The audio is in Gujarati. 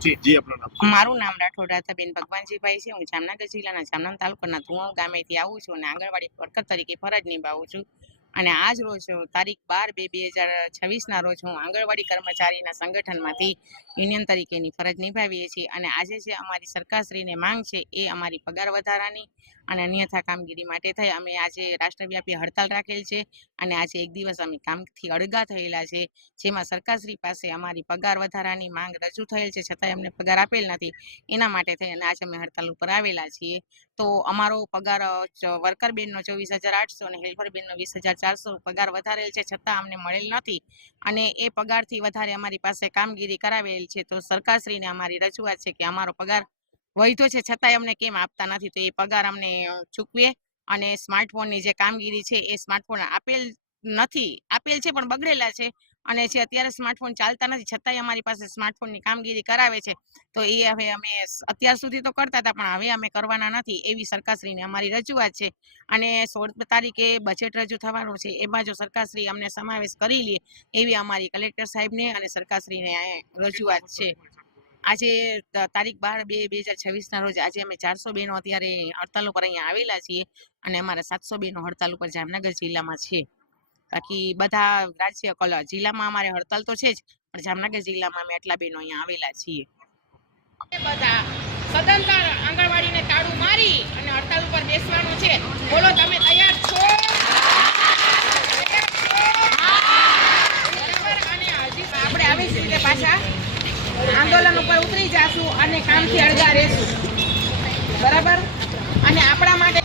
જી આપનું નામ? મારું નામ રાઠોડ રાધાબેન ભગવાનજીભાઈ છે। હું જામનગર જિલ્લાના જામનગર તાલુકાના ધુવાવ ગામેથી આવું છું અને આંગણવાડી વર્કર તરીકે ફરજ નિભાવું છું। અને આજ રોજ તારીખ 12/2/2026ના રોજ હું આંગણવાડી કર્મચારીના સંગઠનમાંથી યુનિયન તરીકેની ફરજ નિભાવીએ છીએ। અને આજે જે અમારી સરકારશ્રીને માંગ છે એ અમારી પગાર વધારાની અને અન્યથા કામગીરી માટે થઈ અમે આજે રાષ્ટ્રવ્યાપી હડતાલ રાખેલ છે। અને આજે એક દિવસ અમે કામથી અળગા થયેલા છે, જેમાં સરકારશ્રી પાસે અમારી પગાર વધારાની માંગ રજૂ થયેલ છે, છતાંય અમને પગાર આપેલ નથી। એના માટે થઈ અને આજે અમે હડતાલ ઉપર આવેલા છીએ। તો અમારો પગાર વર્કર બેનનો 24,800 અને હેલ્પર બેનનો 20,400 પગાર વધારેલ છે, છતાં અમને મળેલ નથી। અને એ પગારથી વધારે અમારી પાસે કામગીરી કરાવેલ છે। તો સરકારશ્રીને અમારી રજૂઆત છે કે અમારો પગાર વધ્યો છે, છતાંય અમને કેમ આપતા નથી, તો એ પગાર અમને ચૂકવે। અને સ્માર્ટફોનની જે કામગીરી છે એ સ્માર્ટફોન આપેલ છે પણ બગડેલા છે, અને જે અત્યારે સ્માર્ટફોન ચાલતા નથી, છતાંય અમારી પાસે સ્માર્ટફોનની કામગીરી કરાવે છે। તો એ હવે અમે અત્યાર સુધી તો કરતા હતા, પણ હવે અમે કરવાના નથી, એવી સરકારશ્રીને અમારી રજૂઆત છે। અને 16 તારીખે બજેટ રજૂ થવાનું છે, એમાં જો સરકારશ્રી અમને સમાવેશ કરી લે એવી અમારી કલેક્ટર સાહેબને અને સરકારશ્રીને રજૂઆત છે। આજે તારીખ 12/2/2026ના રોજ આજે અમે 400 બહેનો અત્યારે હડતાલ ઉપર અહીંયા આવેલા છીએ, અને અમારા 700 બહેનો હડતાલ ઉપર જામનગર જિલ્લામાં છે। બાકી બધા રાજ્ય જિલ્લામાં અમારે હડતાલ તો છે જ, પણ જામનગર જિલ્લામાં અમે એટલા બહેનો અહીંયા આવેલા છીએ। બધા સદંતર આંગણવાડીને તાળું મારી અને હડતાલ ઉપર બેસવાનું છે। બોલો, તમે તૈયાર છો? અને હજી આપણે આવી જ રીતે પાછા આંદોલન ઉપર ઉતરી જાશું અને કામથી અળગા રહેશું, બરાબર? અને આપણા માટે